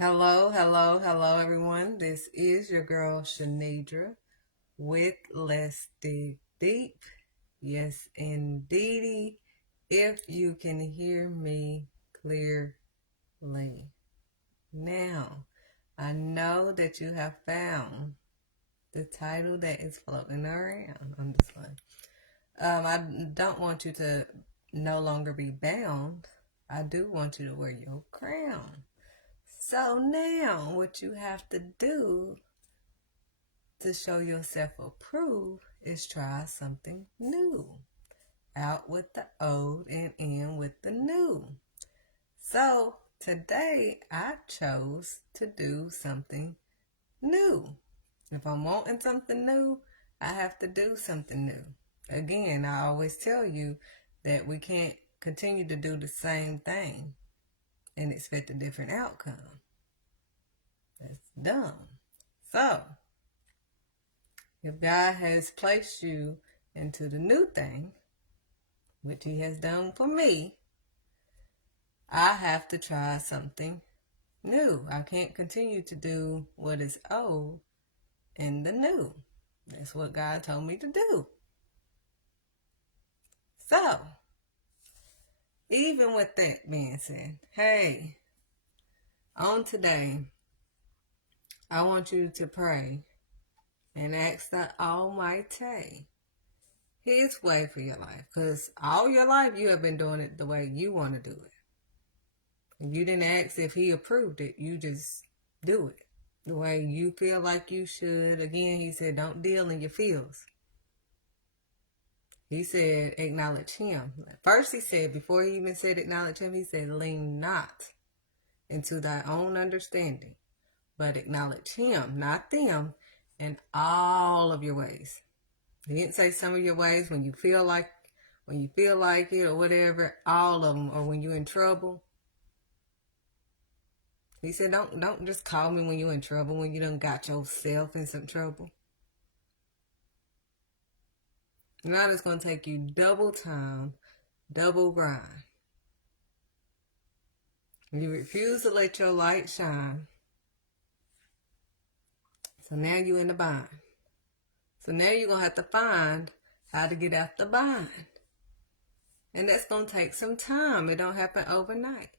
Hello, hello, hello, everyone. This is your girl Shanidra with Let's Dig Deep. Yes, indeedy. If you can hear me clearly. Now, I know that you have found the title that is floating around. I'm just like, I don't want you to no longer be bound. I do want you to wear your crown. So now, what you have to do to show yourself approved is try something new. Out with the old and in with the new. So today I chose to do something new. If I'm wanting something new, I have to do something new. Again, I always tell you that we can't continue to do the same thing and expect a different outcome. That's dumb. So, if God has placed you into the new thing, which He has done for me, I have to try something new. I can't continue to do what is old in the new. That's what God told me to do. So, even with that being said, hey, on today, I want you to pray and ask the Almighty His way for your life. Because all your life you have been doing it the way you want to do it. You didn't ask if He approved it. You just do it the way you feel like you should. Again, He said, don't deal in your feels. He said, acknowledge Him. First, He said, before He even said acknowledge Him, He said, lean not into thy own understanding, but acknowledge Him, not them, in all of your ways. He didn't say some of your ways when you feel like it or whatever, all of them, or when you're in trouble. He said, don't just call me when you're in trouble, when you done got yourself in some trouble. Now it's going to take you double time, double grind. You refuse to let your light shine. So now you're in the bind. So now you're going to have to find how to get out the bind. And that's going to take some time. It don't happen overnight.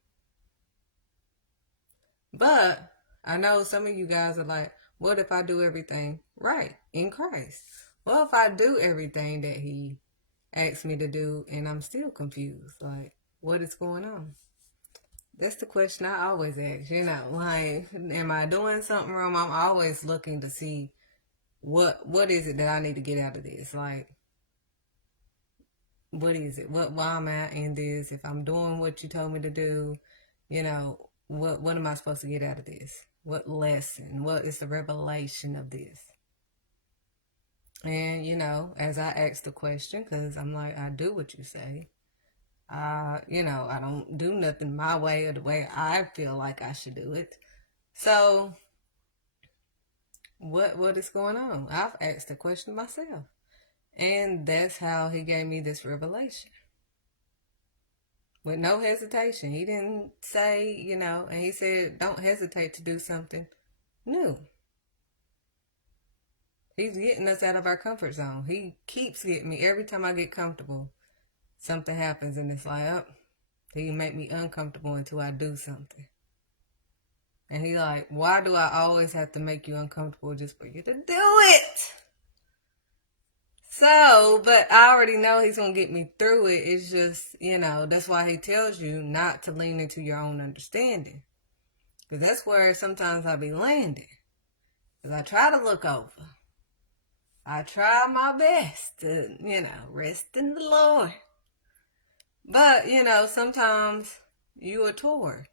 But I know some of you guys are like, what if I do everything right in Christ? Well, if I do everything that He asked me to do and I'm still confused, like, what is going on? That's the question I always ask, like, am I doing something wrong? I'm always looking to see what is it that I need to get out of this? Like, what is it? Why am I in this? If I'm doing what you told me to do, what am I supposed to get out of this? What lesson? What is the revelation of this? And, as I ask the question, because I'm like, I do what you say. I don't do nothing my way or the way I feel like I should do it. So, what is going on? I've asked the question myself. And that's how He gave me this revelation. With no hesitation. He didn't say, and He said, don't hesitate to do something new. He's getting us out of our comfort zone. He keeps getting me. Every time I get comfortable, something happens and it's like, oh, He can make me uncomfortable until I do something. And He like, why do I always have to make you uncomfortable just for you to do it? So, but I already know He's going to get me through it. It's just, that's why He tells you not to lean into your own understanding. Because that's where sometimes I be landing. Because I try to look over. I try my best to, rest in the Lord. But, sometimes you are torn.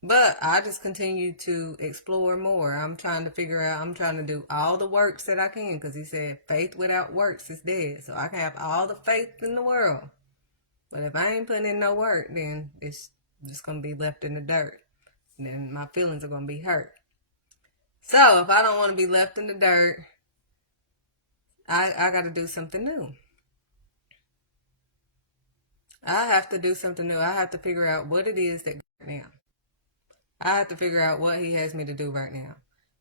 But I just continue to explore more. I'm trying to do all the works that I can. Because He said faith without works is dead. So I can have all the faith in the world. But if I ain't putting in no work, then it's just going to be left in the dirt. And then my feelings are going to be hurt. So if I don't want to be left in the dirt, I got to do something new. I have to do something new. I have to figure out what it is that now. I have to figure out what he has me to do right now.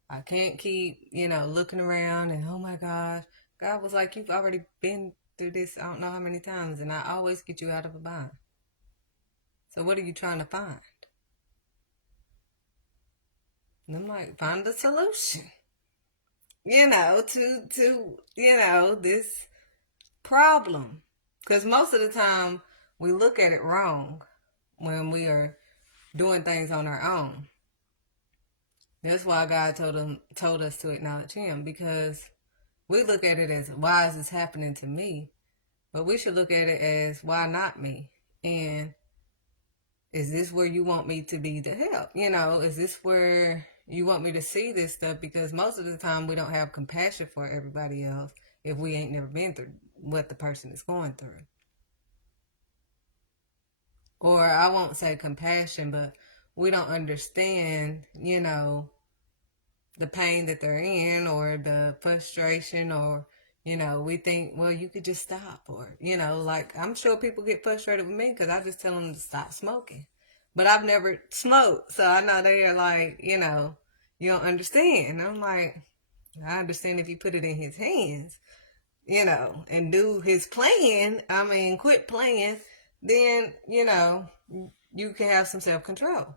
I can't keep, looking around and, oh my gosh. God was like, you've already been through this I don't know how many times, and I always get you out of a bind. So what are you trying to find? And I'm like, find a solution, to this problem. Because most of the time we look at it wrong when we are doing things on our own. That's why God told us to acknowledge him, because we look at it as, why is this happening to me? But we should look at it as, why not me? And is this where you want me to be to help? Is this where you want me to see this stuff? Because most of the time we don't have compassion for everybody else if we ain't never been through what the person is going through. Or I won't say compassion, but we don't understand, the pain that they're in, or the frustration, or we think, well, you could just stop, or like, I'm sure people get frustrated with me because I just tell them to stop smoking, but I've never smoked, so I know they're like, you don't understand. And I'm like, I understand if you put it in his hands, and do his plan. I mean, quit playing, then you can have some self-control.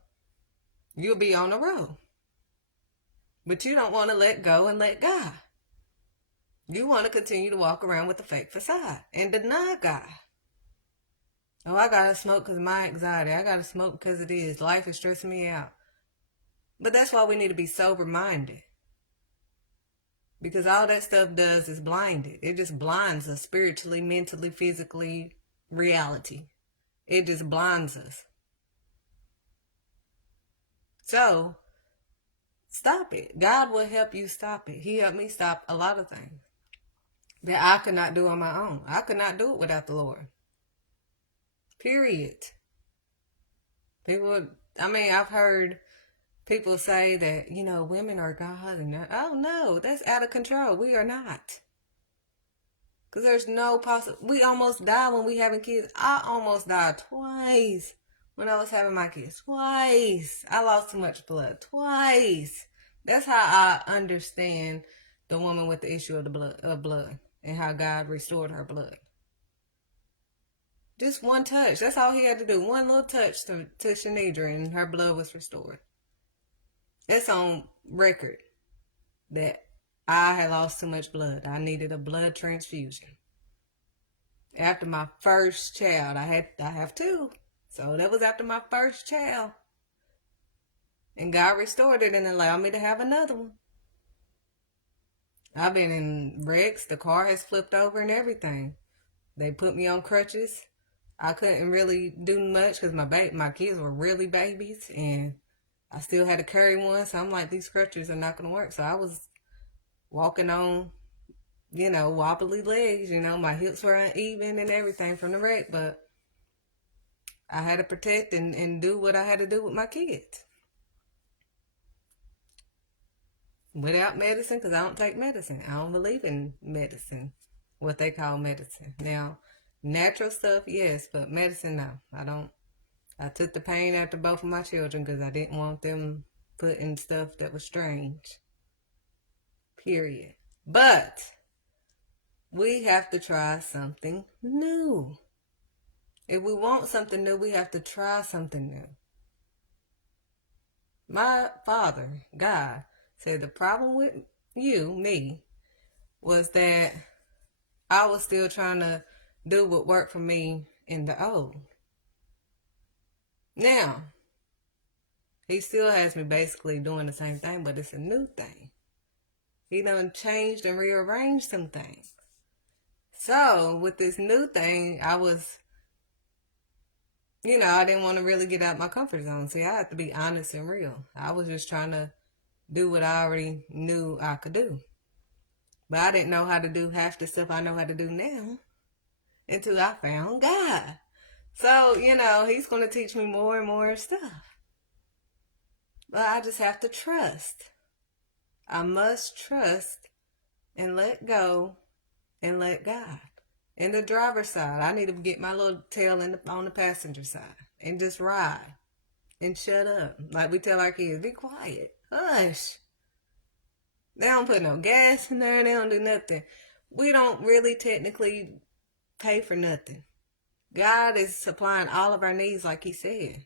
You'll be on the road. But you don't want to let go and let God. You want to continue to walk around with a fake facade and deny God. Oh, I gotta smoke because of my anxiety. I gotta smoke because it is. Life is stressing me out. But that's why we need to be sober-minded. Because all that stuff does is blind it. It just blinds us spiritually, mentally, physically, reality. It just blinds us. So, stop it. God will help you stop it. He helped me stop a lot of things that I could not do on my own. I could not do it without the Lord. Period. I've heard people say that, women are God, and oh no, that's out of control. We are not. Because there's no we almost die when we having kids. I almost died twice when I was having my kids. Twice. I lost too much blood. Twice. That's how I understand the woman with the issue of blood, and how God restored her blood. Just one touch. That's all he had to do. One little touch to Shanidra, and her blood was restored. That's on record that I had lost too much blood. I needed a blood transfusion. After my first child, I have two. So that was after my first child. And God restored it and allowed me to have another one. I've been in wrecks. The car has flipped over and everything. They put me on crutches. I couldn't really do much because my kids were really babies, and I still had to carry one. So I'm like, these crutches are not going to work. So I was walking on, wobbly legs. My hips were uneven and everything from the wreck, but I had to protect and do what I had to do with my kids. Without medicine, because I don't take medicine. I don't believe in medicine, what they call medicine. Now, natural stuff, yes, but medicine, no. I don't. I took the pain after both of my children because I didn't want them putting stuff that was strange. Period. But we have to try something new. If we want something new, we have to try something new. My Father, God, said the problem with me, was that I was still trying to do what worked for me in the old. Now, he still has me basically doing the same thing, but it's a new thing. He done changed and rearranged some things. So, with this new thing, I was, I didn't want to really get out my comfort zone. See, I have to be honest and real. I was just trying to do what I already knew I could do. But I didn't know how to do half the stuff I know how to do now until I found God. So, he's going to teach me more and more stuff. But I just have to trust. I must trust and let go and let God. In the driver's side, I need to get my little tail on the passenger side and just ride. and shut up. Like we tell our kids, be quiet, hush. They don't put no gas in there. They don't do nothing. We don't really technically pay for nothing. God is supplying all of our needs, like He said.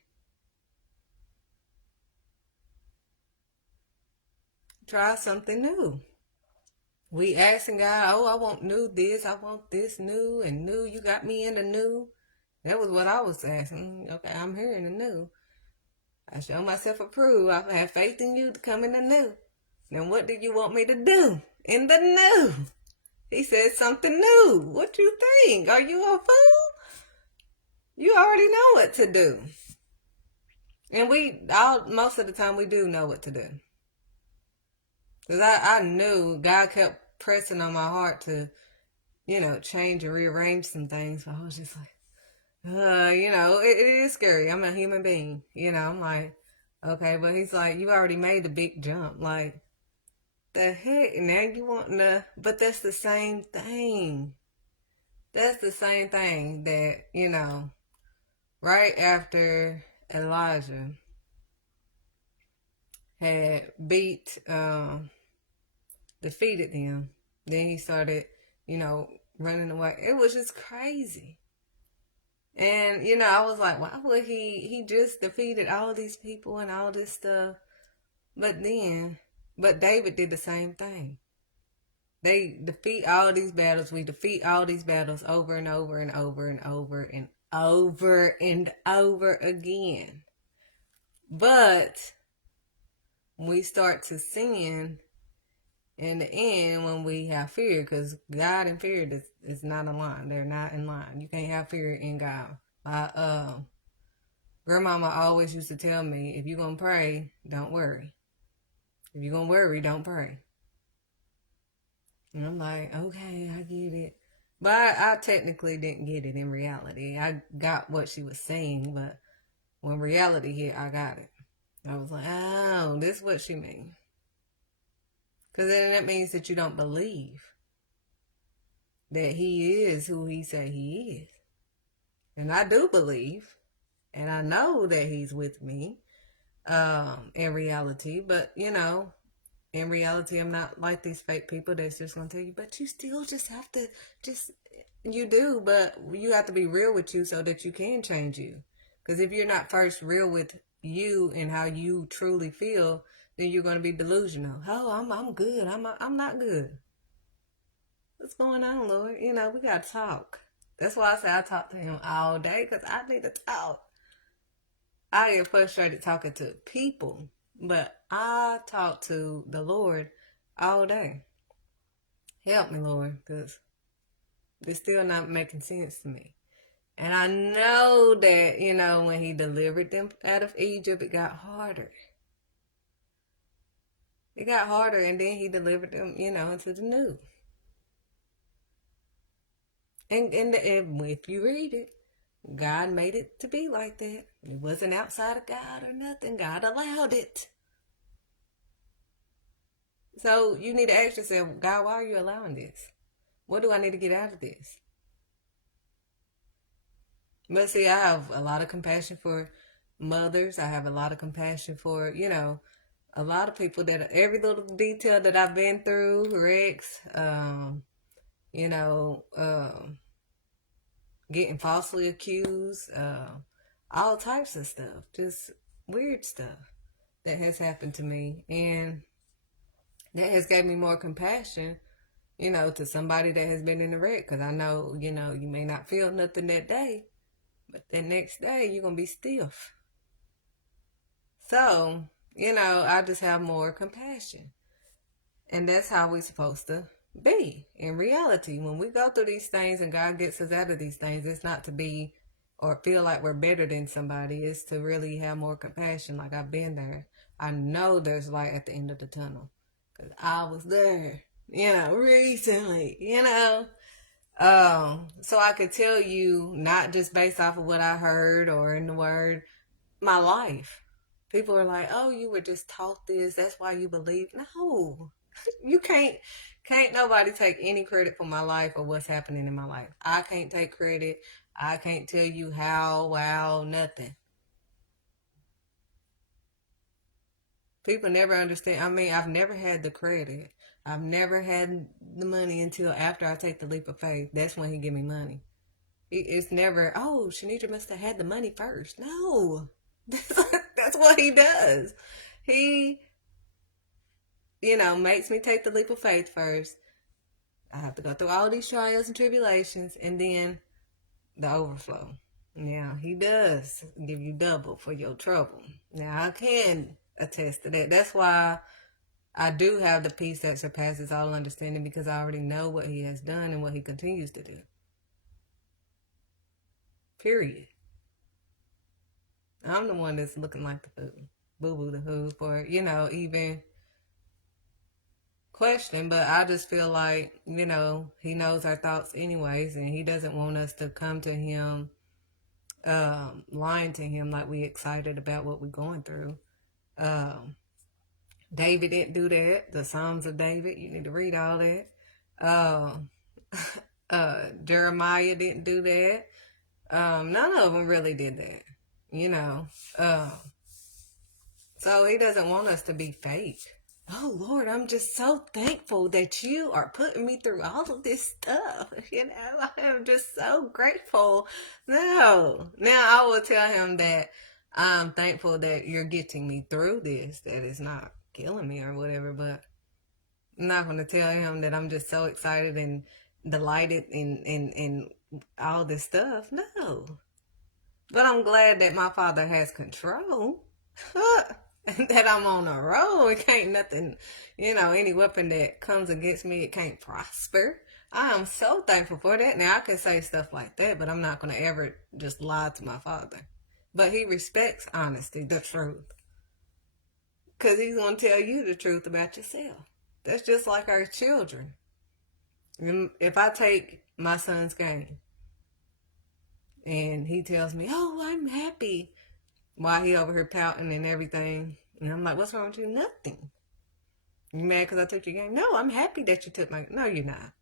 Try something new. We asking God, oh, I want new this, I want this new and new. You got me in the new. That was what I was asking. Okay, I'm here in the new. I show myself approved. I have faith in you to come in the new. Then what do you want me to do in the new? He said something new. What you think? Are you a fool? You already know what to do. And most of the time we do know what to do. Because I knew God kept pressing on my heart to, change and rearrange some things. But I was just like, it is scary. I'm a human being. I'm like, okay, but He's like, you already made the big jump. Like, the heck? Now you want to, but that's the same thing. That's the same thing that, right after Elijah had defeated them, then he started, running away. It was just crazy. And, I was like, why would he just defeated all these people and all this stuff? But David did the same thing. They defeat all these battles. We defeat all these battles over and over and over and over and over and over again. But we start to sin in the end when we have fear, because God and fear is not aligned. They're not in line. You can't have fear in God. My grandmama always used to tell me, if you're going to pray, don't worry. If you're going to worry, don't pray. And I'm like, okay, I get it. But I technically didn't get it in reality. I got what she was saying, but when reality hit, I got it. I was like, oh, this is what she means. Because then that means that you don't believe that He is who He say He is. And I do believe, and I know that He's with me in reality. But, in reality, I'm not like these fake people that's just going to tell you, but you still just have to you do, but you have to be real with you so that you can change you. Because if you're not first real with you and how you truly feel, then you're going to be delusional. Oh, I'm good. I'm not good. What's going on, Lord? We got to talk. That's why I say I talk to Him all day, because I need to talk. I get frustrated talking to people, but I talk to the Lord all day. Help me, Lord, because it's still not making sense to me. And I know that, when He delivered them out of Egypt, it got harder. It got harder, and then He delivered them, into the new. And if you read it, God made it to be like that. It wasn't outside of God or nothing. God allowed it. So you need to ask yourself, God, why are you allowing this? What do I need to get out of this? But see, I have a lot of compassion for mothers. I have a lot of compassion for, a lot of people that every little detail that I've been through, wrecks, getting falsely accused, all types of stuff, just weird stuff that has happened to me. And that has gave me more compassion, to somebody that has been in a wreck. Because I know, you may not feel nothing that day, but the next day you're going to be stiff. So, I just have more compassion. And that's how we're supposed to be in reality. When we go through these things and God gets us out of these things, it's not to be or feel like we're better than somebody. It's to really have more compassion. Like, I've been there. I know there's light at the end of the tunnel, because I was there, recently, so I could tell you, not just based off of what I heard or in the word, my life. People are like, oh, you were just taught this, that's why you believe. No, you can't nobody take any credit for my life or what's happening in my life. I can't take credit. I can't tell you how, wow, nothing. People never understand. I mean, I've never had the credit. I've never had the money until after I take the leap of faith. That's when he give me money. It's never, oh, Shanidra must have had the money first. No. That's what he does. He, makes me take the leap of faith first. I have to go through all these trials and tribulations and then the overflow. Now, he does give you double for your trouble. Now, I can attest to that. That's why I do have the peace that surpasses all understanding, because I already know what he has done and what he continues to do. Period. I'm the one that's looking like the boo-boo the who for, even question, but I just feel like, he knows our thoughts anyways, and he doesn't want us to come to him lying to him like we excited about what we're going through. David didn't do that. The Psalms of David, you need to read all that. Jeremiah didn't do that. None of them really did that, so he doesn't want us to be fake. Oh Lord, I'm just so thankful that you are putting me through all of this stuff. I am just so grateful. No. Now I will tell him that I'm thankful that you're getting me through this, that it's not killing me or whatever, but I'm not going to tell him that I'm just so excited and delighted in all this stuff. No. But I'm glad that my Father has control. That I'm on a roll. It can't nothing, any weapon that comes against me, it can't prosper. I am so thankful for that. Now, I can say stuff like that, but I'm not going to ever just lie to my Father. But he respects honesty, the truth. Because he's going to tell you the truth about yourself. That's just like our children. If I take my son's game and he tells me, oh, I'm happy, while he over here pouting and everything. And I'm like, what's wrong with you? Nothing. You mad because I took your game? No, I'm happy that you took my game. No, you're not.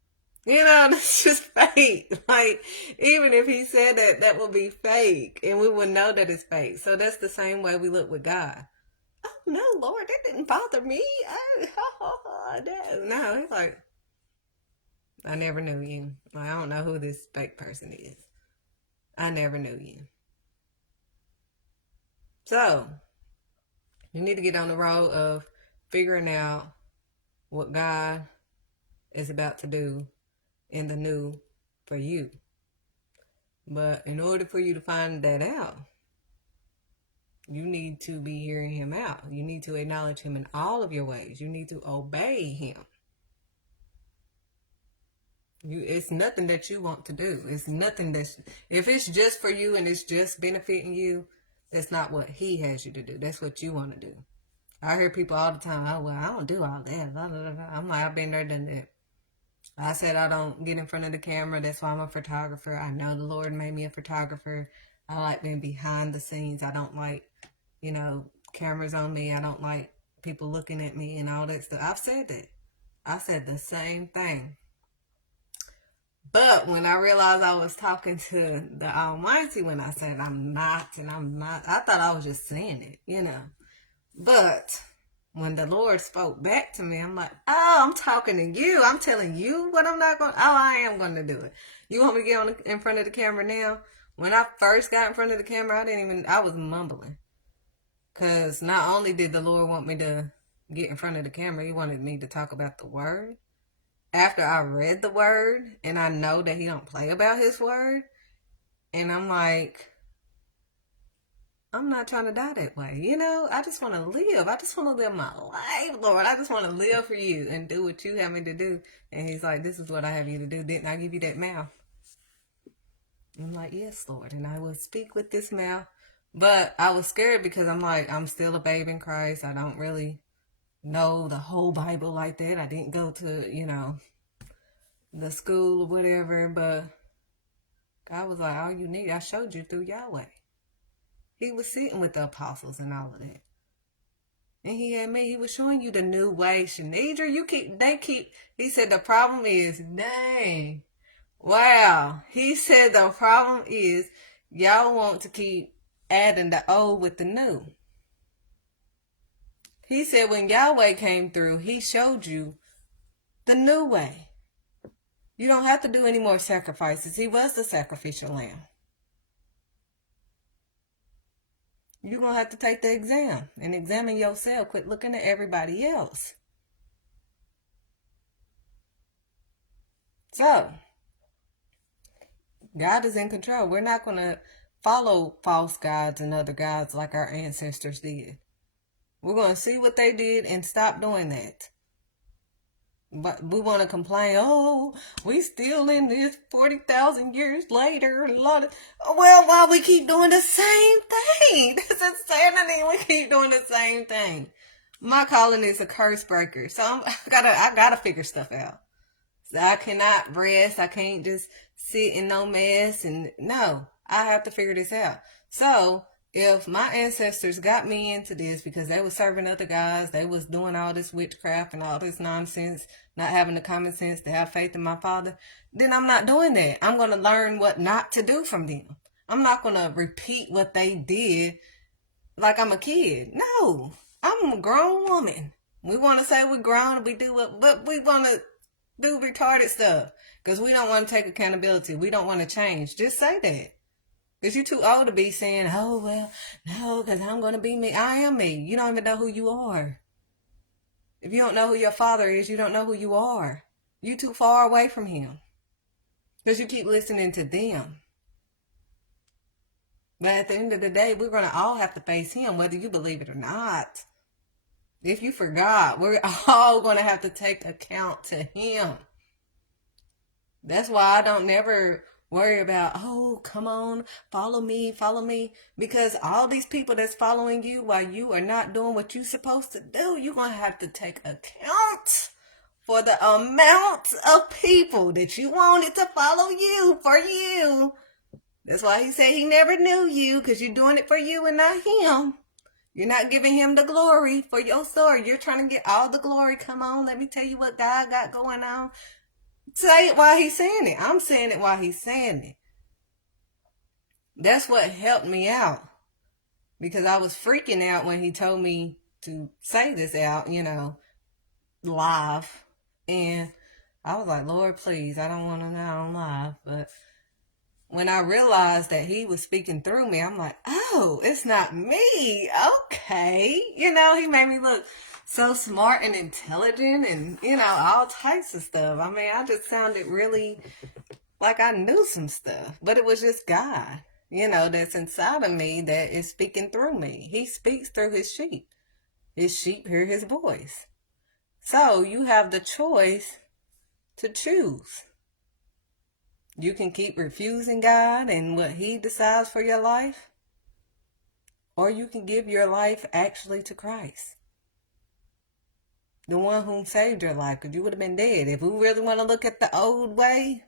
That's just fake. Like, even if he said that, that would be fake. And we would know that it's fake. So that's the same way we look with God. Oh, no, Lord, that didn't bother me. No, it's like, I never knew you. I don't know who this fake person is. I never knew you. So, you need to get on the road of figuring out what God is about to do in the new for you. But in order for you to find that out, you need to be hearing him out. You need to acknowledge him in all of your ways. You need to obey him. It's nothing that you want to do. It's nothing if it's just for you and it's just benefiting you, that's not what he has you to do. That's what you want to do. I hear people all the time, oh, well, I don't do all that. Blah, blah, blah. I'm like, I've been there, done that. I said I don't get in front of the camera. That's why I'm a photographer. I know the Lord made me a photographer. I like being behind the scenes. I don't like, cameras on me. I don't like people looking at me and all that stuff. I've said that. I said the same thing. But when I realized I was talking to the Almighty when I said I'm not, I thought I was just saying it, But when the Lord spoke back to me, I'm like, oh, I'm talking to you. I'm telling you what I'm not going to, I am going to do it. You want me to get in front of the camera now? When I first got in front of the camera, I was mumbling. Because not only did the Lord want me to get in front of the camera, he wanted me to talk about the word. After I read the word and I know that he don't play about his word, and I'm like, I'm not trying to die that way. I just want to live. I just want to live my life, Lord. I just want to live for you and do what you have me to do. And he's like, this is what I have you to do. Didn't I give you that mouth? I'm like, yes, Lord. And I will speak with this mouth. But I was scared because I'm like, I'm still a babe in Christ. I don't really know the whole Bible like that. I didn't go to, the school or whatever, but God was like, all you need, I showed you through Yahweh. He was sitting with the apostles and all of that. And he was showing you the new way. Shanidra, he said the problem is, dang. Wow. He said the problem is y'all want to keep adding the old with the new. He said when Yahweh came through, he showed you the new way. You don't have to do any more sacrifices. He was the sacrificial lamb. You're going to have to take the exam and examine yourself. Quit looking at everybody else. So, God is in control. We're not going to follow false gods and other gods like our ancestors did. We're going to see what they did and stop doing that. But we want to complain, oh, we still in this 40,000 years later. Well, why we keep doing the same thing? That's insanity. We keep doing the same thing. My calling is a curse breaker. So I gotta figure stuff out. So I cannot rest. I can't just sit in no mess. And no, I have to figure this out. So if my ancestors got me into this because they was serving other gods, they was doing all this witchcraft and all this nonsense, not having the common sense to have faith in my Father, then I'm not doing that. I'm going to learn what not to do from them. I'm not going to repeat what they did like I'm a kid. No, I'm a grown woman. We want to say we're grown, we do what, but we want to do retarded stuff because we don't want to take accountability. We don't want to change. Just say that. Because you're too old to be saying, oh, well, no, because I'm going to be me. I am me. You don't even know who you are. If you don't know who your Father is, you don't know who you are. You're too far away from him. Because you keep listening to them. But at the end of the day, we're going to all have to face him, whether you believe it or not. If you forgot, we're all going to have to take account to him. That's why I don't never worry about, oh, come on, follow me. Because all these people that's following you while you are not doing what you're supposed to do, you're going to have to take account for the amount of people that you wanted to follow you for you. That's why he said he never knew you, because you're doing it for you and not him. You're not giving him the glory for your story. You're trying to get all the glory. Come on, let me tell you what God got going on. Say it while he's saying it. I'm saying it while he's saying it. That's what helped me out. Because I was freaking out when he told me to say this out, live. And I was like, Lord, please, I don't want to know on live. But when I realized that he was speaking through me, I'm like, oh, it's not me. Okay. He made me look so smart and intelligent and, all types of stuff. I mean, I just sounded really like I knew some stuff, but it was just God, that's inside of me that is speaking through me. He speaks through his sheep. His sheep hear his voice. So you have the choice to choose. You can keep refusing God and what he decides for your life, or you can give your life actually to Christ. The one whom saved your life, because you would have been dead. If we really want to look at the old way,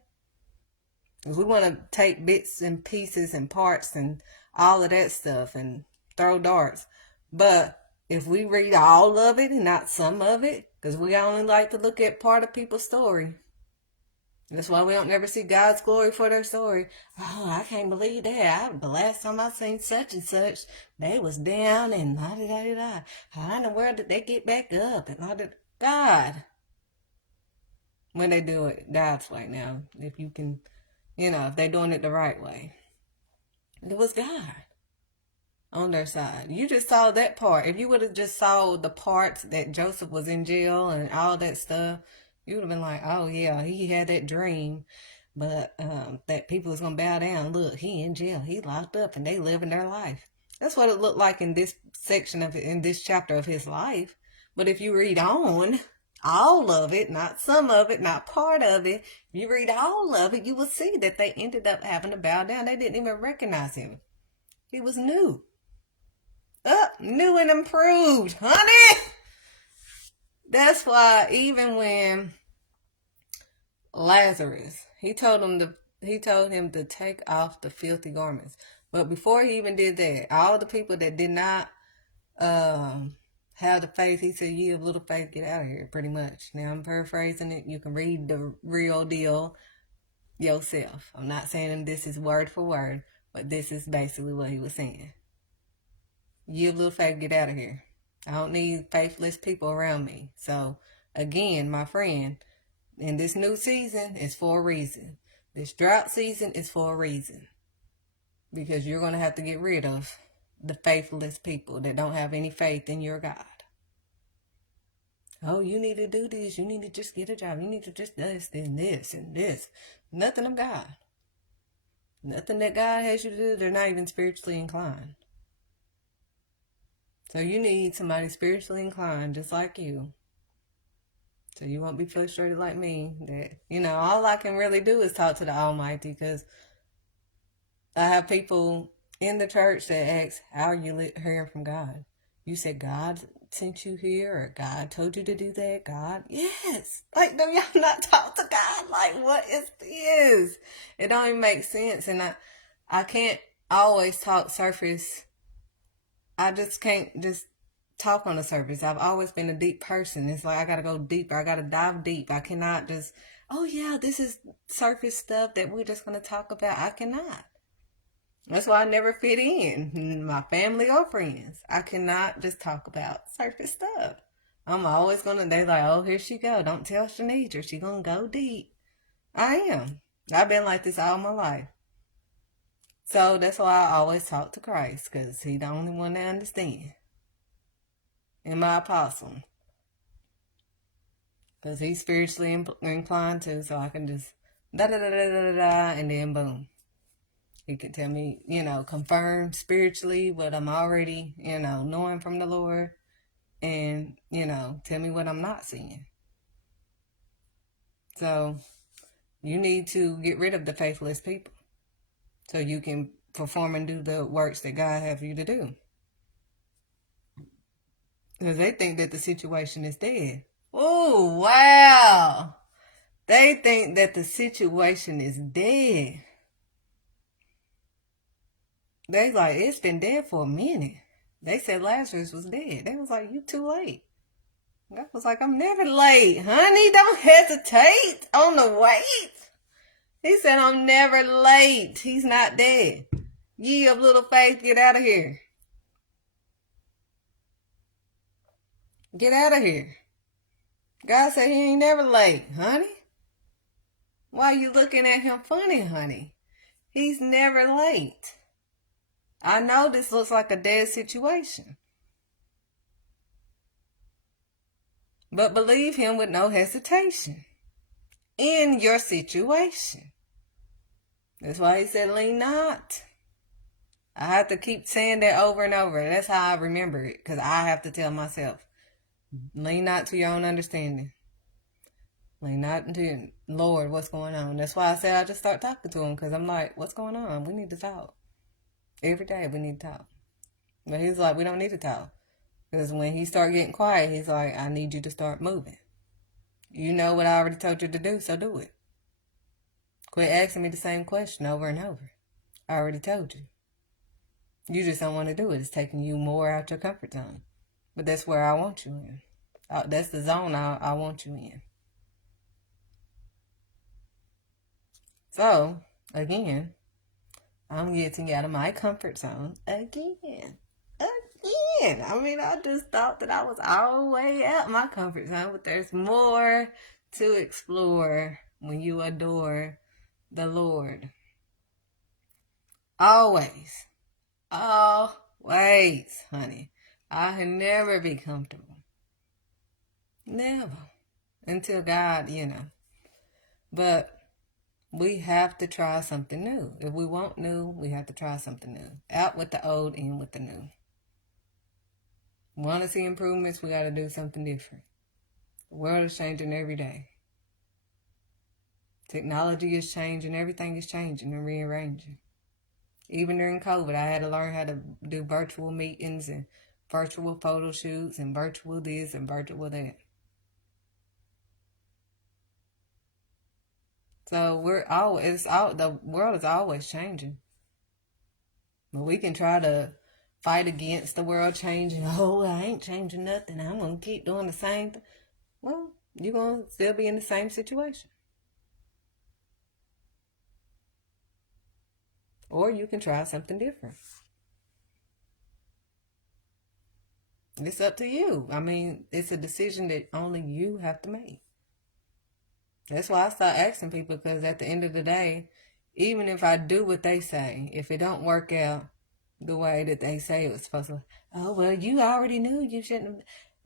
if we want to take bits and pieces and parts and all of that stuff and throw darts. But if we read all of it and not some of it, because we only like to look at part of people's story. That's why we don't never see God's glory for their story. Oh, I can't believe that. The last time I seen such and such, they was down and la-da-da-da-da. How in the world did they get back up? And God. When they do it God's way now. If you can, if they're doing it the right way. It was God on their side. You just saw that part. If you would have just saw the parts that Joseph was in jail and all that stuff, you would have been like, oh, yeah, he had that dream, but that people was going to bow down. Look, he in jail. He locked up, and they living their life. That's what it looked like in this section of it, in this chapter of his life. But if you read on, all of it, not some of it, not part of it, if you read all of it, you will see that they ended up having to bow down. They didn't even recognize him. He was new. New and improved, honey. That's why even when Lazarus, he told him to take off the filthy garments. But before he even did that, all the people that did not have the faith, he said, "You have little faith, get out of here," pretty much. Now I'm paraphrasing it. You can read the real deal yourself. I'm not saying this is word for word, but this is basically what he was saying. You have little faith, get out of here. I don't need faithless people around me. So, again, my friend, in this new season, it's for a reason. This drought season is for a reason. Because you're going to have to get rid of the faithless people that don't have any faith in your God. Oh, you need to do this. You need to just get a job. You need to just this and this and this. Nothing of God. Nothing that God has you to do. They're not even spiritually inclined. So you need somebody spiritually inclined just like you. So you won't be frustrated like me. That, all I can really do is talk to the Almighty, because I have people in the church that ask, how are you hearing from God? You said God sent you here, or God told you to do that? God? Yes. Like, do y'all not talk to God? Like, what is this? It don't even make sense. And I can't always talk surface. I just can't just talk on the surface. I've always been a deep person. It's like I gotta go deeper. I gotta dive deep. I cannot just, oh yeah, this is surface stuff that we're just gonna talk about. I cannot. That's why I never fit in, my family or friends. I cannot just talk about surface stuff. I'm always they like, oh, here she go. Don't tell Shanidra. She gonna go deep. I am. I've been like this all my life. So that's why I always talk to Christ, because he the only one that understand. And my apostle. Because he's spiritually inclined too, so I can just da-da-da-da-da-da, and then boom. He can tell me, confirm spiritually what I'm already, knowing from the Lord, and, tell me what I'm not seeing. So you need to get rid of the faithless people so you can perform and do the works that God has you to do. Because they think that the situation is dead. Oh, wow. They think that the situation is dead. They like, it's been dead for a minute. They said Lazarus was dead. They was like, you too late. God was like, I'm never late, honey. Don't hesitate on the wait. He said, I'm never late. He's not dead. Ye of little faith, get out of here. Get out of here. God said he ain't never late, honey. Why are you looking at him funny, honey? He's never late. I know this looks like a dead situation, but believe him with no hesitation in your situation. That's why he said, lean not. I have to keep saying that over and over. That's how I remember it, because I have to tell myself, lean not to your own understanding. Lean not into, Lord, what's going on? That's why I said I just start talking to him, because I'm like, what's going on? We need to talk. Every day we need to talk. But he's like, we don't need to talk. Because when he start getting quiet, he's like, I need you to start moving. You know what I already told you to do, so do it. Quit asking me the same question over and over. I already told you. You just don't want to do it. It's taking you more out your comfort zone. But that's where I want you in. That's the zone I want you in. So, again, I'm getting out of my comfort zone again. I mean, I just thought that I was all the way out my comfort zone, but there's more to explore when you adore the Lord. Always. Always, honey. I can never be comfortable. Never. Until God, But we have to try something new. If we want new, we have to try something new. Out with the old, in with the new. Want to see improvements, we got to do something different. The world is changing every day. Technology is changing. Everything is changing and rearranging. Even during COVID, I had to learn how to do virtual meetings and virtual photo shoots and virtual this and virtual that. So the world is always changing. But we can try to fight against the world changing. Oh, I ain't changing nothing. I'm going to keep doing the same thing. Well, you're going to still be in the same situation. Or you can try something different. It's up to you. I mean, it's a decision that only you have to make. That's why I start asking people, because at the end of the day, even if I do what they say, if it don't work out the way that they say it was supposed to, oh, well, you already knew you shouldn't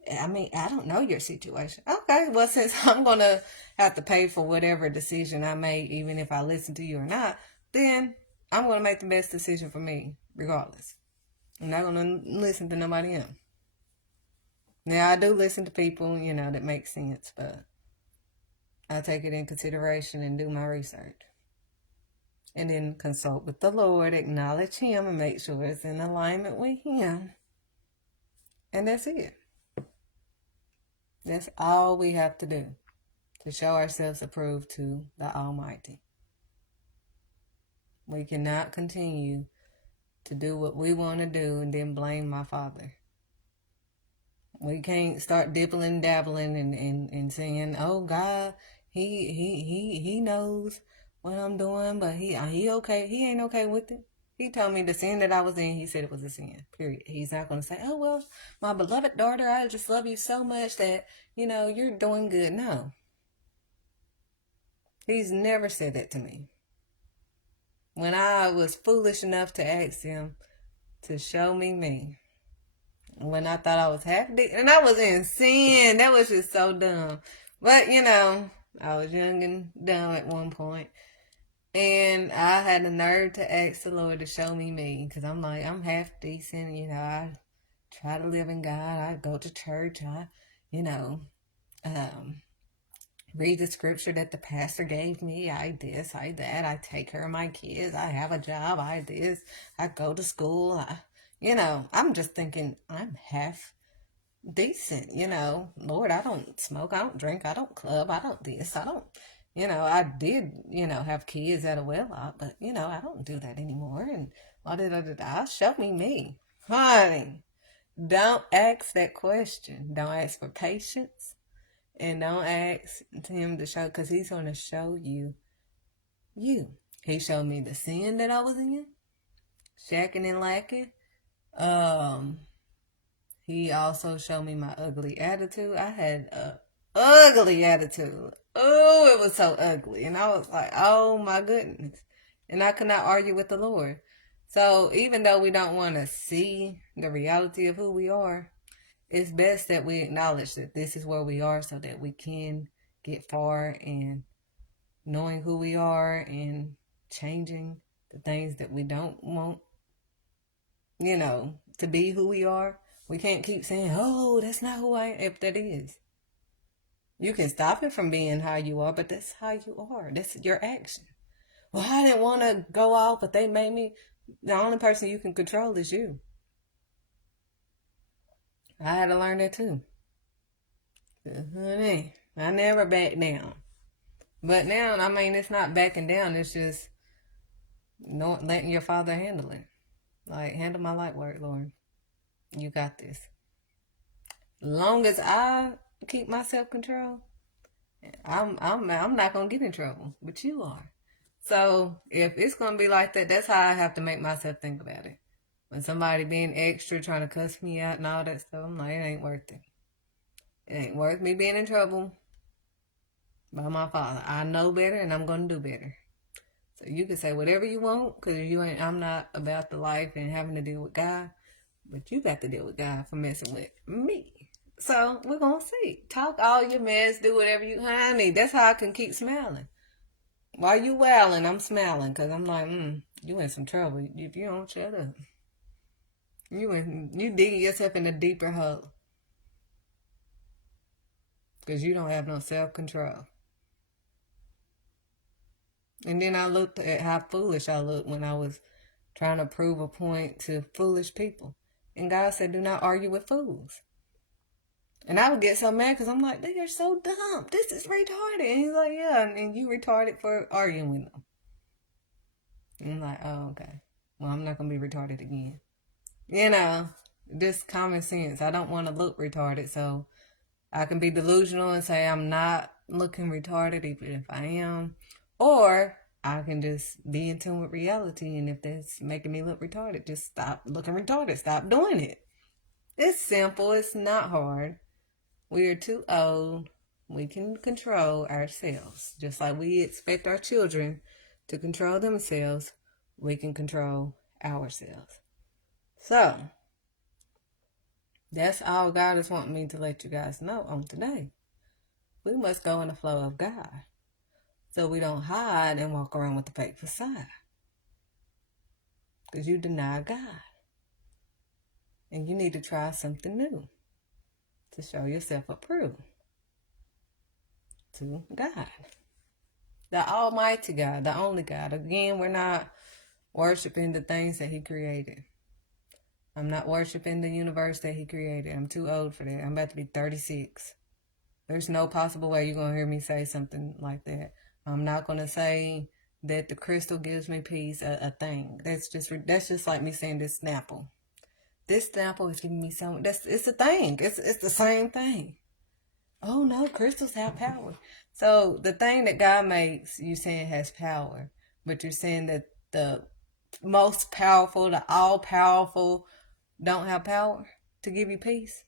have. I mean, I don't know your situation. Okay, well, since I'm going to have to pay for whatever decision I make, even if I listen to you or not, then I'm going to make the best decision for me, regardless. I'm not going to listen to nobody else. Now, I do listen to people, that make sense, but I take it in consideration and do my research. And then consult with the Lord, acknowledge Him, and make sure it's in alignment with Him. And that's it. That's all we have to do to show ourselves approved to the Almighty. We cannot continue to do what we want to do and then blame my Father. We can't start dibbling and dabbling and saying, oh, God, he knows what I'm doing, but he okay. He ain't okay with it. He told me the sin that I was in, he said it was a sin, period. He's not going to say, oh, well, my beloved daughter, I just love you so much that, you're doing good. No. He's never said that to me. When I was foolish enough to ask him to show me, when I thought I was and I was in sin, that was just so dumb. But, I was young and dumb at one point. And I had the nerve to ask the Lord to show me, because I'm like, I'm half decent, I try to live in God, I go to church, I, read the scripture that the pastor gave me, I this, I that, I take care of my kids, I have a job, I this, I go to school, I'm just thinking I'm half decent, Lord, I don't smoke, I don't drink, I don't club, I don't this, I don't, I did, have kids at a well-off, but, I don't do that anymore, and show me, honey, don't ask that question, don't ask for patience, and don't ask him to show, because he's going to show you. He showed me the sin that I was in, shacking and lacking, he also showed me my ugly attitude. I had a ugly attitude. Oh, it was so ugly. And I was like, oh my goodness. And I could not argue with the Lord. So even though we don't want to see the reality of who we are, it's best that we acknowledge that this is where we are so that we can get far in knowing who we are and changing the things that we don't want, to be who we are. We can't keep saying, oh, that's not who I am, if that is. You can stop it from being how you are, but that's how you are. That's your action. Well, I didn't want to go out, but they made me. The only person you can control is you. I had to learn that too. Honey, I never back down. But now, I mean, it's not backing down. It's just not letting your Father handle it. Like, handle my light work, Lord. You got this. Long as I keep my self-control, I'm not gonna get in trouble, but you are. So if it's gonna be like that, that's how I have to make myself think about it. When somebody being extra, trying to cuss me out and all that stuff, I'm like, it ain't worth it. It ain't worth me being in trouble by my Father. I know better, and I'm gonna do better. So you can say whatever you want, because I'm not about the life and having to deal with God, but you got to deal with God for messing with me. So we're going to see. Talk all your mess, do whatever you, honey. That's how I can keep smiling. While you wailing, I'm smiling, because I'm like, you in some trouble if you don't shut up. You digging yourself in a deeper hole, because you don't have no self-control. And then I looked at how foolish I looked when I was trying to prove a point to foolish people. And God said, do not argue with fools. And I would get so mad because I'm like, they are so dumb. This is retarded. And he's like, yeah, and you retarded for arguing with them. And I'm like, oh, okay. Well, I'm not going to be retarded again. Just common sense. I don't want to look retarded, so I can be delusional and say I'm not looking retarded, even if I am. Or I can just be in tune with reality, and if that's making me look retarded, just stop looking retarded. Stop doing it. It's simple. It's not hard. We are too old. We can control ourselves. Just like we expect our children to control themselves, we can control ourselves. So, that's all God is wanting me to let you guys know on today. We must go in the flow of God so we don't hide and walk around with the fake facade. Because you deny God. And you need to try something new to show yourself approved to God. The Almighty God, the only God. Again, we're not worshiping the things that He created. I'm not worshiping the universe that He created. I'm too old for that. I'm about to be 36. There's no possible way you're going to hear me say something like that. I'm not going to say that the crystal gives me peace, a thing. That's just like me saying this Snapple. This Snapple is giving me something. It's a thing. It's the same thing. Oh no, crystals have power. So the thing that God makes, you saying has power, but you're saying that the most powerful, the all powerful, don't have power to give you peace.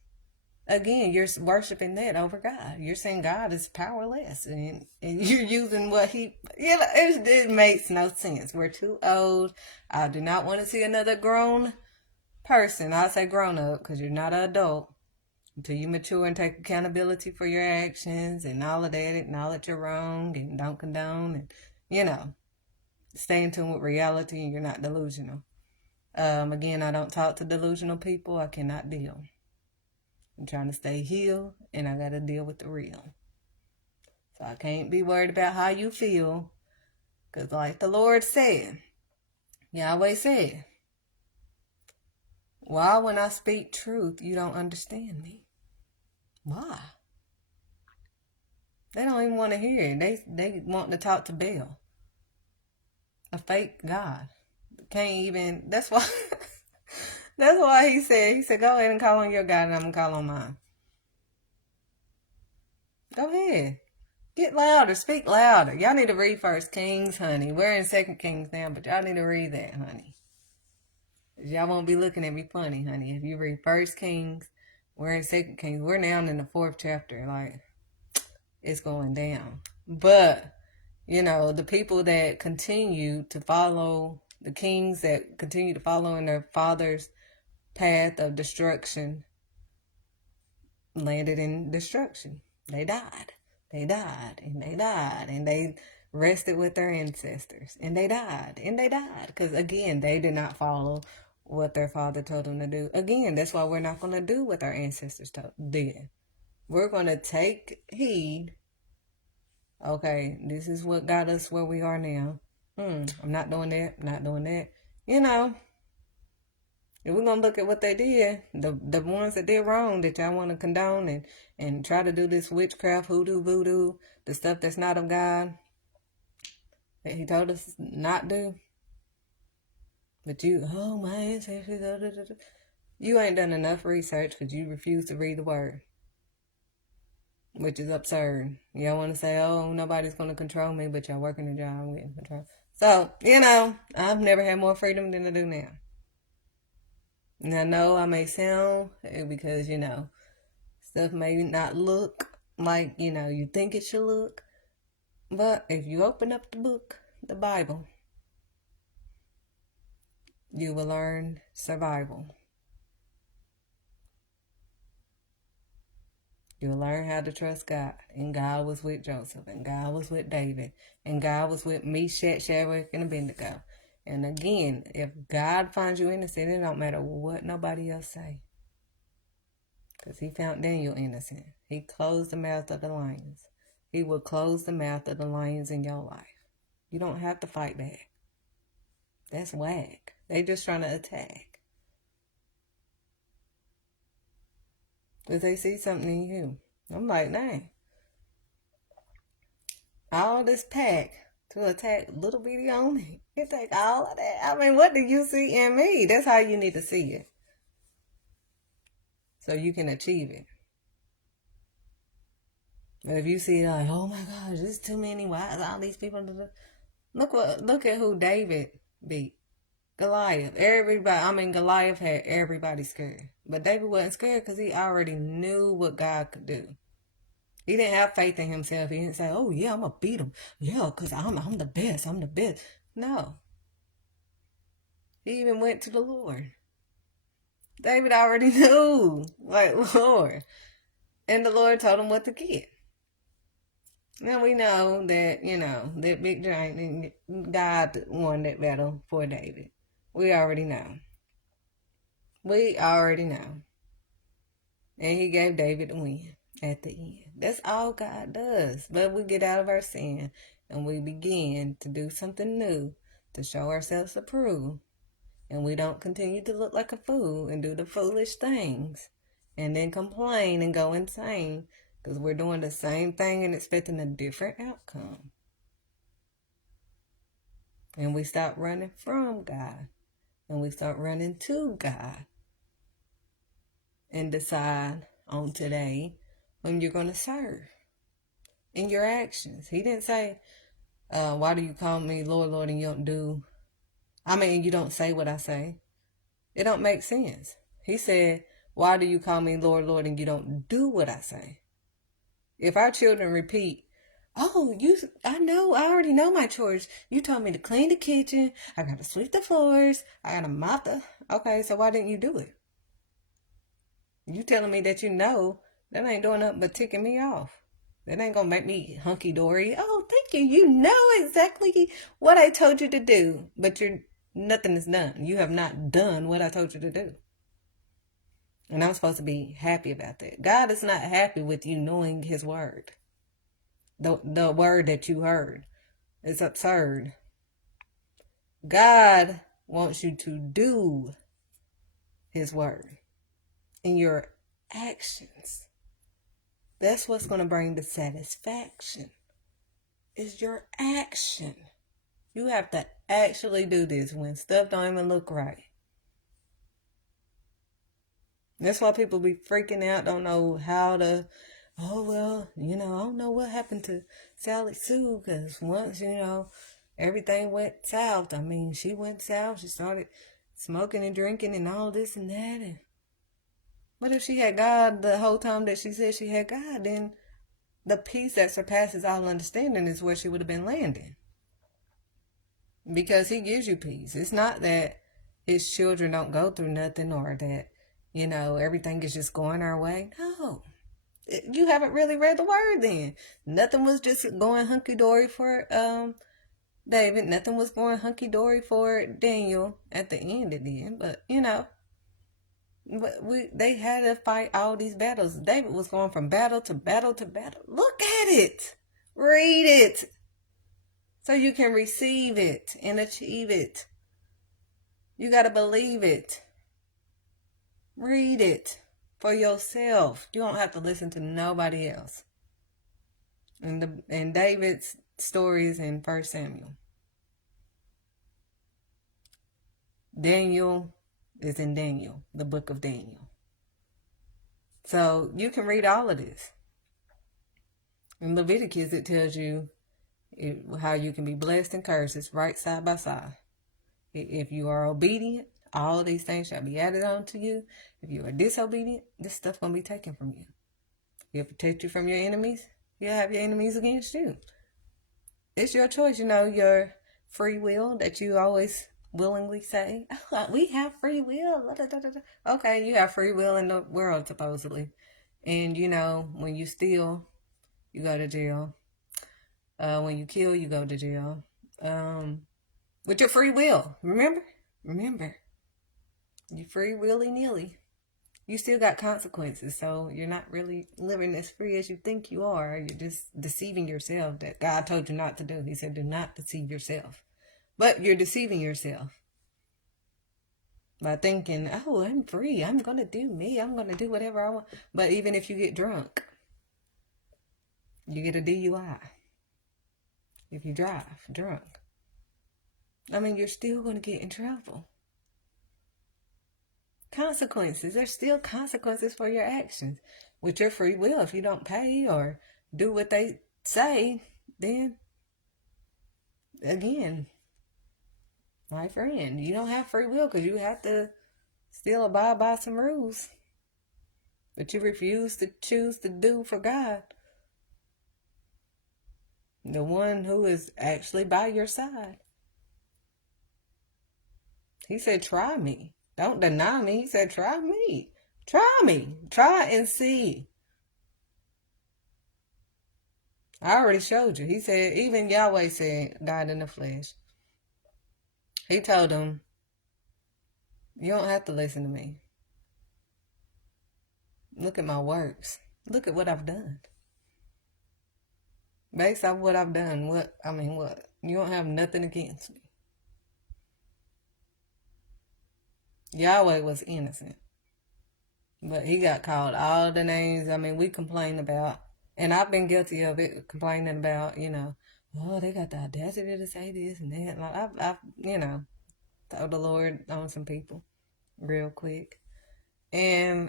Again, you're worshiping that over God. You're saying God is powerless, and you're using what He. It makes no sense. We're too old. I do not want to see another grown person. I say grown up because you're not an adult until you mature and take accountability for your actions and all of that. Acknowledge you're wrong and don't condone, and stay in tune with reality, and you're not delusional. Again, I don't talk to delusional people. I cannot deal. I'm trying to stay healed, and I got to deal with the real. So I can't be worried about how you feel, because like the Lord said, Yahweh said, why when I speak truth, you don't understand me? Why? They don't even want to hear it. They want to talk to Baal, a fake God. Can't even, that's why, that's why he said, go ahead and call on your God, and I'm going to call on mine. Go ahead. Get louder. Speak louder. Y'all need to read 1 Kings, honey. We're in 2 Kings now, but y'all need to read that, honey. Y'all won't be looking at me funny, honey. If you read 1 Kings, we're in 2 Kings. We're now in the 4th chapter. Like, it's going down. But, the people that continue to follow, the kings that continue to follow in their father's path of destruction, landed in destruction. They died. They died, and they died, and they rested with their ancestors, and they died, because, again, they did not follow what their father told them to do. Again, that's why we're not going to do what our ancestors did. We're going to take heed. Okay, this is what got us where we are now. I'm not doing that, not doing that. If we're going to look at what they did, the ones that did wrong that y'all want to condone and try to do this witchcraft, hoodoo, voodoo, the stuff that's not of God, that He told us not do. But my ancestors, you ain't done enough research because you refuse to read the word, which is absurd. Y'all want to say, nobody's going to control me, but y'all working a job with control. So, I've never had more freedom than I do now. And I know I may sound, because, stuff may not look like, you think it should look. But if you open up the book, the Bible, you will learn survival. You will learn how to trust God. And God was with Joseph, and God was with David, and God was with Meshach, Shadrach, and Abednego. And again, if God finds you innocent, it don't matter what nobody else say. Because He found Daniel innocent. He closed the mouth of the lions. He will close the mouth of the lions in your life. You don't have to fight back. That's whack. They just trying to attack. Because they see something in you. I'm like, dang. All this pack to attack little bitty on me. It take all of that. I mean, what do you see in me? That's how you need to see it. So you can achieve it. But if you see like, oh my gosh, there's too many. Why is all these people? Look at who David beat. Goliath. Goliath had everybody scared. But David wasn't scared because he already knew what God could do. He didn't have faith in himself. He didn't say, oh, yeah, I'm going to beat him. Yeah, because I'm the best. I'm the best. No. He even went to the Lord. David already knew. Like, Lord. And the Lord told him what to get. Now we know that, that big giant, God won that battle for David. We already know. We already know. And he gave David the win at the end. That's all God does. But we get out of our sin and we begin to do something new to show ourselves approved. And we don't continue to look like a fool and do the foolish things and then complain and go insane because we're doing the same thing and expecting a different outcome. And we stop running from God and we start running to God and decide on today when you're going to serve in your actions. He didn't say, why do you call me Lord, Lord, and you don't say what I say? It don't make sense. He said, why do you call me Lord, Lord, and you don't do what I say? If our children repeat, oh, I already know my chores. You told me to clean the kitchen. I got to sweep the floors. I got to mop okay, so why didn't you do it? You telling me that that ain't doing nothing but ticking me off. That ain't going to make me hunky-dory. Oh, thank you. You know exactly what I told you to do, but nothing is done. You have not done what I told you to do. And I'm supposed to be happy about that. God is not happy with you knowing his word. The word that you heard. It's absurd. God wants you to do his word in your actions. That's what's going to bring the satisfaction. Is your action. You have to actually do this when stuff don't even look right. That's why people be freaking out, don't know how to, oh, well, I don't know what happened to Sally Sue, because once, everything went south. I mean, she went south. She started smoking and drinking and all this and that. And what if she had God the whole time that she said she had God? Then the peace that surpasses all understanding is where she would have been landing. Because he gives you peace. It's not that his children don't go through nothing or that, everything is just going our way. No. You haven't really read the word then. Nothing was just going hunky-dory for David. Nothing was going hunky-dory for Daniel at the end it did. But, they had to fight all these battles. David was going from battle to battle to battle. Look at it. Read it. So you can receive it and achieve it. You got to believe it. Read it for yourself. You don't have to listen to nobody else. And David's stories in 1 Samuel. Daniel is in Daniel, the book of Daniel. So you can read all of this. In Leviticus, it tells you how you can be blessed and cursed. It's right side by side. If you are obedient, all of these things shall be added on to you. If you are disobedient, this stuff going to be taken from you. He'll protect you from your enemies. You'll have your enemies against you. It's your choice, your free will that you always willingly say, oh, we have free will. Okay, you have free will in the world, supposedly. And, when you steal, you go to jail. When you kill, you go to jail. With your free will. Remember. You free willy-nilly. You still got consequences, so you're not really living as free as you think you are. You're just deceiving yourself that God told you not to do. He said, do not deceive yourself. But you're deceiving yourself by thinking, oh, I'm free. I'm going to do me. I'm going to do whatever I want. But even if you get drunk, you get a DUI. If you drive drunk, you're still going to get in trouble. Consequences. There's still consequences for your actions. With your free will, if you don't pay or do what they say, then, again, My friend, you don't have free will because you have to still abide by some rules. But you refuse to choose to do for God. The one who is actually by your side. He said, try me. Don't deny me. He said, try me. Try me. Try and see. I already showed you. He said, even Yahweh said, died in the flesh. He told him, you don't have to listen to me. Look at my works. Look at what I've done. Based off what I've done, what? You don't have nothing against me. Yahweh was innocent. But he got called all the names, we complain about. And I've been guilty of it, complaining about, oh, they got the audacity to say this and that. Like, I've told the Lord on some people real quick. And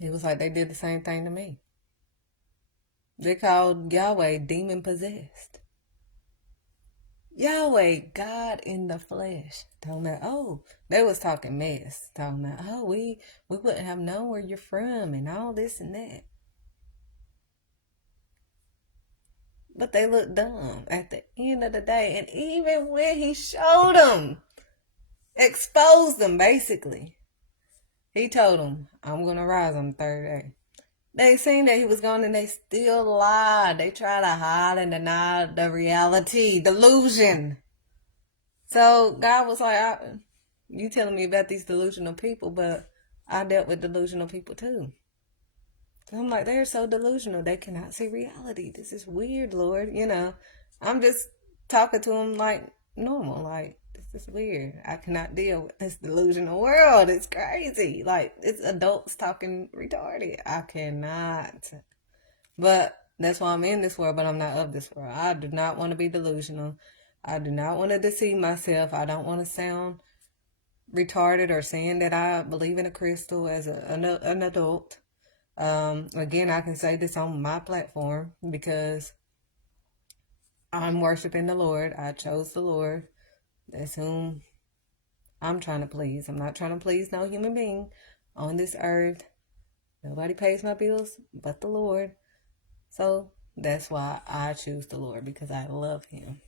it was like they did the same thing to me. They called Yahweh demon possessed. Yahweh, God in the flesh. Talking about, oh, they was talking mess. Talking about, oh, we wouldn't have known where you're from and all this and that. But they looked dumb at the end of the day. And even when he showed them, exposed them basically, he told them, I'm going to rise on the third day. They seen that he was gone and they still lied. They try to hide and deny the reality, delusion. So God was like, you telling me about these delusional people, but I dealt with delusional people too. So I'm like, they're so delusional. They cannot see reality. This is weird, Lord. I'm just talking to them like normal. Like, this is weird. I cannot deal with this delusional world. It's crazy. Like, it's adults talking retarded. I cannot. But that's why I'm in this world, but I'm not of this world. I do not want to be delusional. I do not want to deceive myself. I don't want to sound retarded or saying that I believe in a crystal as an adult. Again, I can say this on my platform because I'm worshiping the Lord. I chose the Lord. That's whom I'm trying to please. I'm not trying to please no human being on this earth. Nobody pays my bills but the Lord. So that's why I choose the Lord, because I love him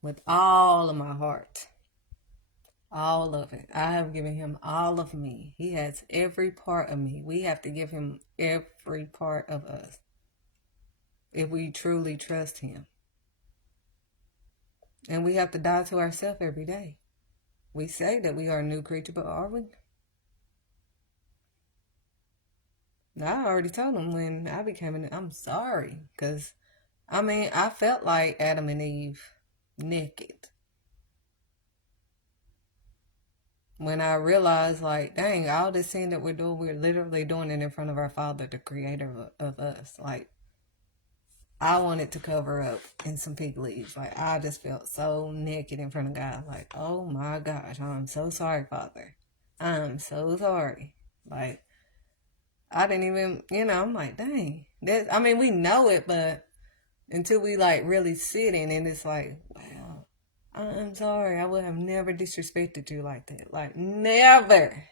with all of my heart. All of it. I have given him all of me. He has every part of me. We have to give him every part of us if we truly trust him. And we have to die to ourselves every day. We say that we are a new creature, but are we? I already told him when I became I'm sorry. Because, I felt like Adam and Eve naked. When I realized, like, dang, all this sin that we're doing, we're literally doing it in front of our Father, the creator of us. Like, I wanted to cover up in some pig leaves. Like, I just felt so naked in front of God. Like, oh my gosh, I'm so sorry, Father. I'm so sorry. Like, I didn't even, I'm like, dang. We know it, but until we, like, really sit in it, it's like, wow, I'm sorry. I would have never disrespected you like that. Like, never.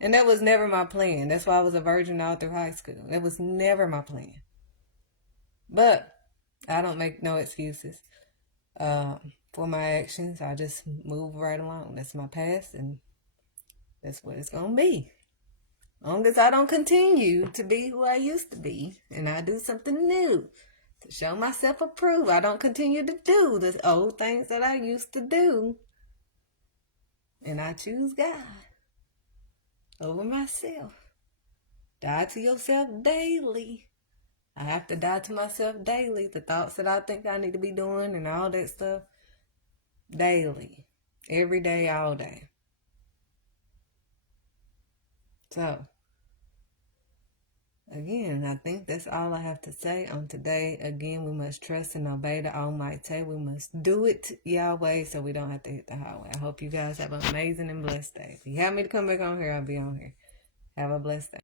And that was never my plan. That's why I was a virgin all through high school. That was never my plan. But I don't make no excuses for my actions. I just move right along. That's my past, and that's what it's going to be. As long as I don't continue to be who I used to be, and I do something new to show myself approved. I don't continue to do the old things that I used to do. And I choose God over myself. Die to yourself daily. I have to die to myself daily. The thoughts that I think I need to be doing and all that stuff. Daily. Every day, all day. So, again, I think that's all I have to say on today. Again, we must trust and obey the Almighty. We must do it Yahweh so we don't have to hit the highway. I hope you guys have an amazing and blessed day. If you have me to come back on here, I'll be on here. Have a blessed day.